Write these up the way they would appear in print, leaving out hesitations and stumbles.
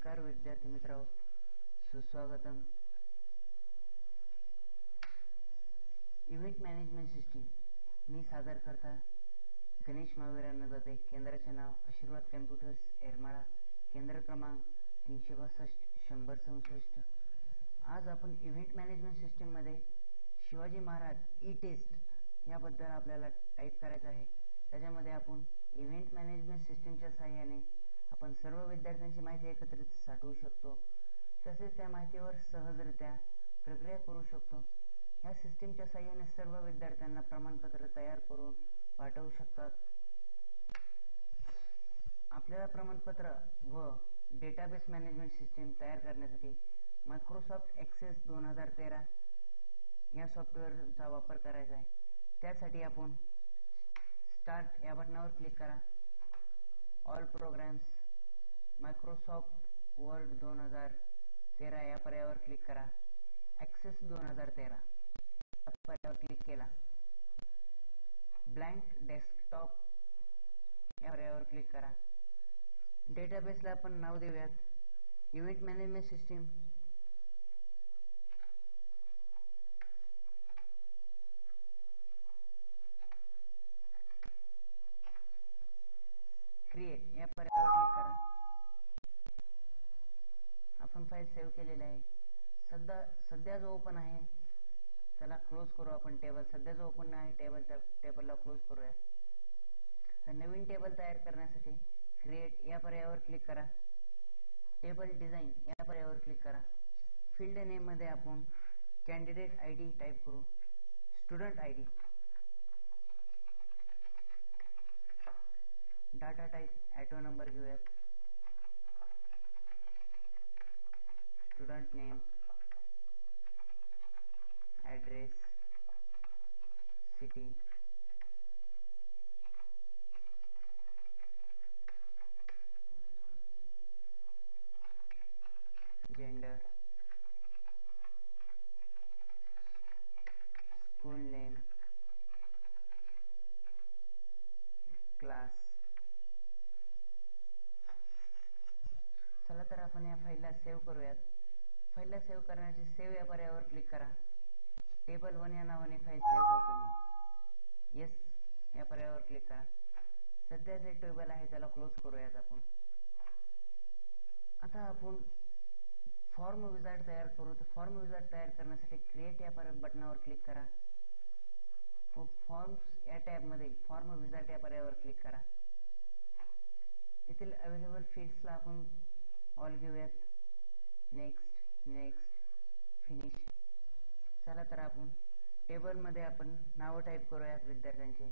नमस्कार विद्यार्थी मित्रांनो, सुस्वागतम. इव्हेंट मॅनेजमेंट सिस्टीम मी सादर करता गणेश महावीरांना जाते. केंद्राचे नाव आशीर्वाद कम्प्युटर्स एरमाळा, केंद्र क्रमांक 362 आज आपण इव्हेंट मॅनेजमेंट सिस्टीममध्ये शिवाजी महाराज ई टेस्ट याबद्दल आपल्याला टाईप करायचं आहे. त्याच्यामध्ये आपण इव्हेंट मॅनेजमेंट सिस्टीमच्या सहाय्याने आपण सर्व विद्यार्थ्यांची माहिती एकत्रित साठवू शकतो. तसेच त्या माहितीवर सहजरित्या प्रक्रिया करू शकतो. या सिस्टीमच्या सहाय्याने सर्व विद्यार्थ्यांना प्रमाणपत्र तयार करून पाठवू शकतात. आपल्याला प्रमाणपत्र व डेटाबेस मॅनेजमेंट सिस्टीम तयार करण्यासाठी मायक्रोसॉफ्ट एक्सेस 2013 या सॉफ्टवेअरचा वापर करायचा आहे. त्यासाठी आपण स्टार्ट या बटनावर क्लिक करा. ऑल प्रोग्राम्स, मायक्रोसॉफ्ट वर्ड 2013 या पर्यायावर क्लिक करा. एक्सेस 2013 या पर्यायावर क्लिक केला. ब्लँक डेस्कटॉप या पर्यायावर क्लिक करा. डेटाबेसला आपण नाव देऊयात इव्हेंट मॅनेजमेंट सिस्टीम. क्रिएट या पर्यायावर क्लिक करा. आपण फाईल सेव्ह केलेली आहे. सध्या जो ओपन आहे त्याला क्लोज करू. आपण टेबल सध्या जो ओपन आहे टेबलला क्लोज करूया. तर नवीन टेबल तयार करण्यासाठी क्रिएट या पर्यायावर क्लिक करा. टेबल डिझाइन या पर्यायावर क्लिक करा. फील्ड नेम मध्ये आपण कॅन्डिडेट आयडी टाईप करू. Student ID. Data type auto number घेऊयात. Student name, address, city, gender, school name, class. चला तर आपण या फाईलला सेव्ह करूयात. फाईलला सेव्ह करण्यासाठी सेव्ह या पर्यायावर क्लिक करा. टेबल 1 या नावाने फाईल सेव्ह करतो मी. येस या पर्यायावर क्लिक करा. सध्या जे टेबल आहे त्याला क्लोज करूयात आपण. आता आपण फॉर्म विजार्ड तयार करू. तर फॉर्म विजार्ड तयार करण्यासाठी क्रिएट या बटनावर क्लिक करा व फॉर्म्स या टॅबमध्ये फॉर्म विजार्ड या पर्यायावर क्लिक करा. येथील अवेलेबल फील्ड्सला आपण ऑल घेऊयात. Next, next, finish. चला तर आपण टेबलमध्ये आपण नावं टाईप करूयात विद्यार्थ्यांचे.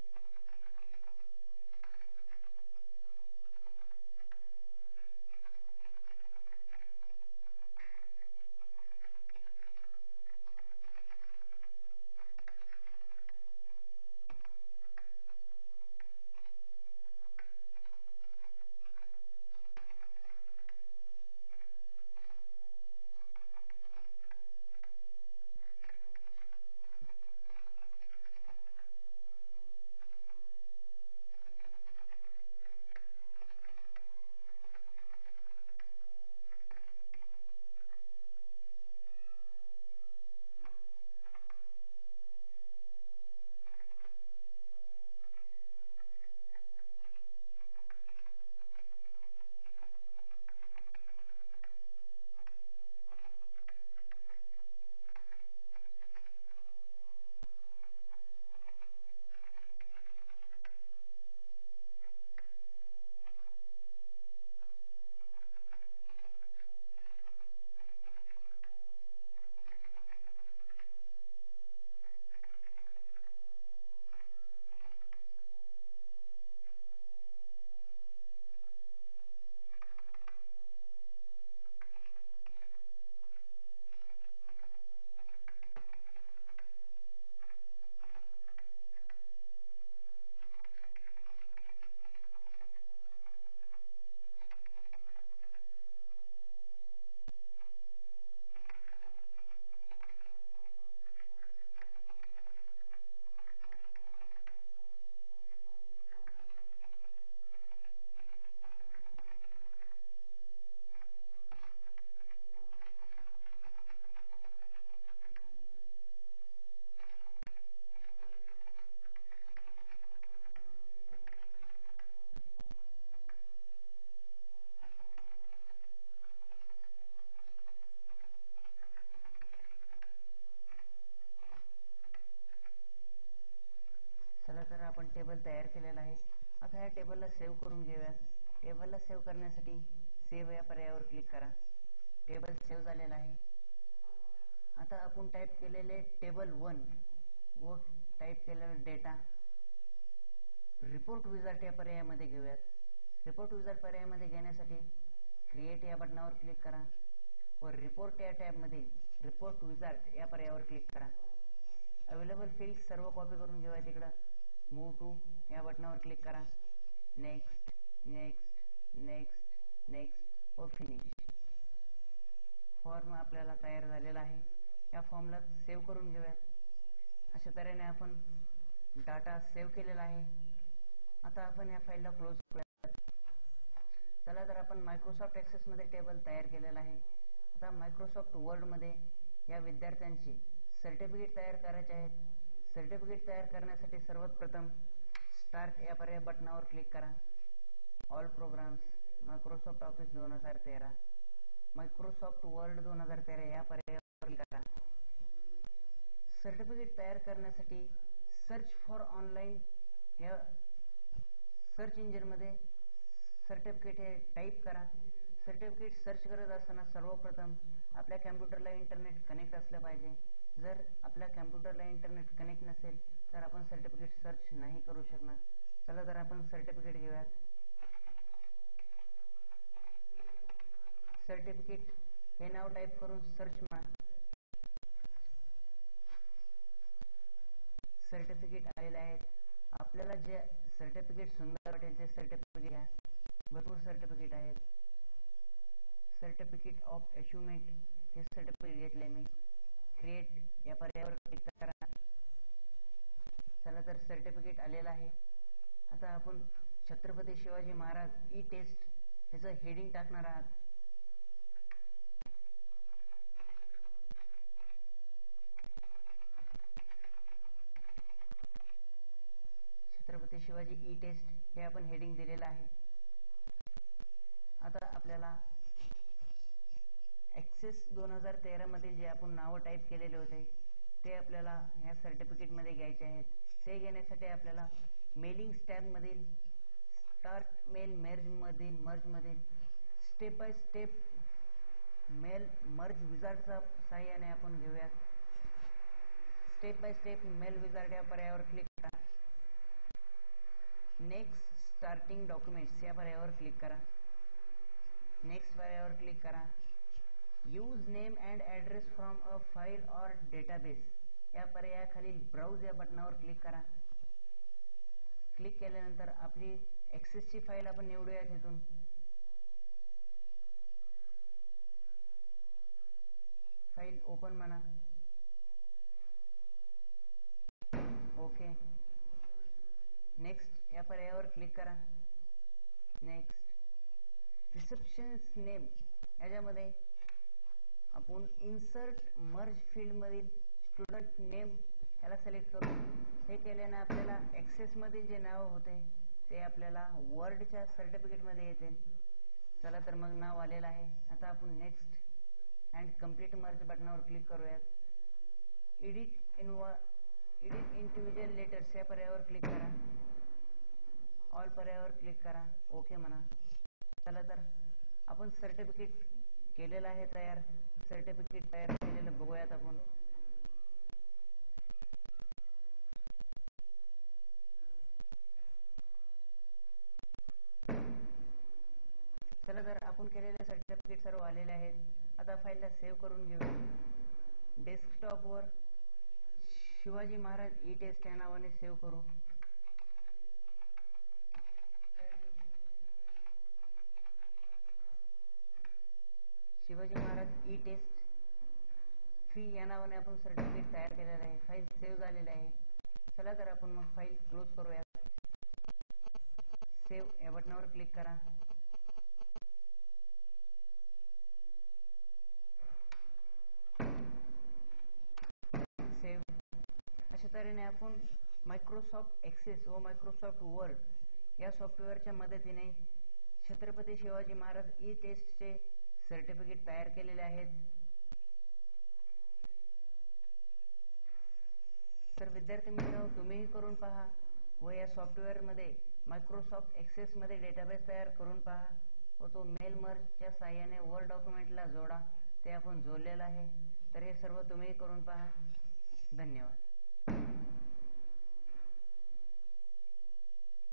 टेबल तयार केलेला आहे. आता या टेबलला सेव्ह करून घेऊयात. टेबलला सेव्ह करण्यासाठी सेव्ह या पर्यायावर क्लिक करा. टेबल सेव्ह झालेला आहे. आता आपण टाईप केलेले टेबल 1 व टाईप केलेला डेटा रिपोर्ट विझार्ड या पर्यायामध्ये घेऊयात. रिपोर्ट विझार्ड पर्यायामध्ये घेण्यासाठी क्रिएट या बटनावर क्लिक करा व रिपोर्ट या टॅबमध्ये रिपोर्ट विझार्ड या पर्यायावर क्लिक करा. अवेलेबल फील्ड सर्व कॉपी करून घेऊया. तिकडं मूव्ह टू या बटनावर क्लिक करा. नेक्स्ट नेक्स्ट नेक्स्ट नेक्स्ट व फिनिश. फॉर्म आपल्याला तयार झालेला आहे. या फॉर्मला सेव्ह करून घेऊयात. अशा तऱ्हेने आपण डाटा सेव्ह केलेला आहे. आता आपण या फाईलला क्लोज करूयात. चला तर आपण मायक्रोसॉफ्ट एक्सेसमध्ये टेबल तयार केलेला आहे. आता मायक्रोसॉफ्ट वर्डमध्ये या विद्यार्थ्यांची सर्टिफिकेट तयार करायचे आहेत. सर्टिफिकेट तयार करण्यासाठी सर्वात प्रथम स्टार्ट या पर्याय बटनावर क्लिक करा. All programs, Microsoft Office 2013, Microsoft Word 2013 या पर्यायावर क्लिक करा. सर्टिफिकेट तयार करण्यासाठी सर्च फॉर ऑनलाईन या सर्च इंजिनमध्ये सर्टिफिकेट हे टाईप करा. सर्टिफिकेट सर्च करत असताना सर्वप्रथम आपल्या कॅम्प्युटरला इंटरनेट कनेक्ट असलं पाहिजे. जर आपल्या कॅम्प्युटरला इंटरनेट कनेक्ट नसेल तर आपण सर्टिफिकेट सर्च नाही करू शकणार. चला तर आपण सर्टिफिकेट घेऊयात. सर्टिफिकेट हे नाव टाईप करून सर्च मारा. सर्टिफिकेट आलेले आहेत. आपल्याला जे सर्टिफिकेट सुंदर वाटेल ते सर्टिफिकेट घ्या. भरपूर सर्टिफिकेट आहेत. सर्टिफिकेट ऑफ अचिव्हमेंट हे सर्टिफिकेट घेतले मी. क्रिएट या पर्यायावर क्लिक करा. चला तर सर्टिफिकेट आलेलं आहे. आता आपण छत्रपती शिवाजी महाराज ई टेस्ट ह्याचं हेडिंग टाकणार आहात. छत्रपती शिवाजी ई टेस्ट हे आपण हेडिंग दिलेलं आहे. आता आपल्याला एक्सेस 2013 मधील जे आपण नावं टाईप केलेले होते ते आपल्याला ह्या सर्टिफिकेटमध्ये घ्यायचे आहेत. ते घेण्यासाठी आपल्याला मेलिंग स्टॅबमधील स्टार्ट मेल मर्जमधील step by step mail merge विझार्डच्या सहाय्याने आपण घेऊयात. Step by step mail wizard या पर्यायावर क्लिक करा. नेक्स्ट स्टार्टिंग डॉक्युमेंट्स या पर्यायावर क्लिक करा. नेक्स्ट पर्यायावर क्लिक करा. Use name and address from a file or database या पर्यायाखालील ब्राउज या बटनावर क्लिक करा. क्लिक केल्यानंतर आपली एक्सेसची फाईल आपण निवडूया. तिथून फाईल ओपन म्हणा. ओके. नेक्स्ट या पर्यायावर क्लिक करा. नेक्स्ट रिसेप्शन्स नेम याच्यामध्ये आपण इन्सर्ट मर्ज फील्डमधील स्टुडंट नेम याला सिलेक्ट करू. हे केल्याने आपल्याला एक्सेसमधील जे नाव होते ते आपल्याला वर्डच्या सर्टिफिकेटमध्ये येतील. चला तर मग नाव आलेलं आहे. आता आपण नेक्स्ट अँड कम्प्लीट मर्ज बटनावर क्लिक करूयात. एडिट इंडिव्हिज्युअल लेटर्स या पर्यायावर क्लिक करा. ऑल पर्यायावर क्लिक करा. ओके म्हणा. चला तर आपण सर्टिफिकेट केलेलं आहे तयार. सर्टिफिकेट तयार केलेलं बघूयात आपण. चला तर आपण केलेले सर्टिफिकेट सर्व आलेले आहेत. आता फाईलला सेव्ह करून घेऊ. डेस्कटॉपवर शिवाजी महाराज ई टेस्ट या नावाने सेव्ह करू. शिवाजी महाराज ई टेस्ट 3 या नावाने आपण सर्टिफिकेट तयार केलेलं आहे. फाईल सेव्ह झालेली आहे. चला तर आपण मग फाईल क्लोज करूया. सेव्ह या बटनावर क्लिक करा. सेव्ह. अशा तऱ्हेने आपण मायक्रोसॉफ्ट एक्सेस व मायक्रोसॉफ्ट वर्ड या सॉफ्टवेअरच्या मदतीने छत्रपती शिवाजी महाराज ई टेस्टचे सर्टिफिकेट तयार केलेले आहेत. तर विद्यार्थी मित्रांनो, तुम्हीही करून पहा. व या सॉफ्टवेअरमध्ये मायक्रोसॉफ्ट एक्सेसमध्ये डेटाबेस तयार करून पहा व तो मेल मर्जच्या साहाय्याने वर्ड डॉक्युमेंटला जोडा. ते आपण जोडलेलं आहे. तर हे सर्व तुम्ही करून पहा. धन्यवाद.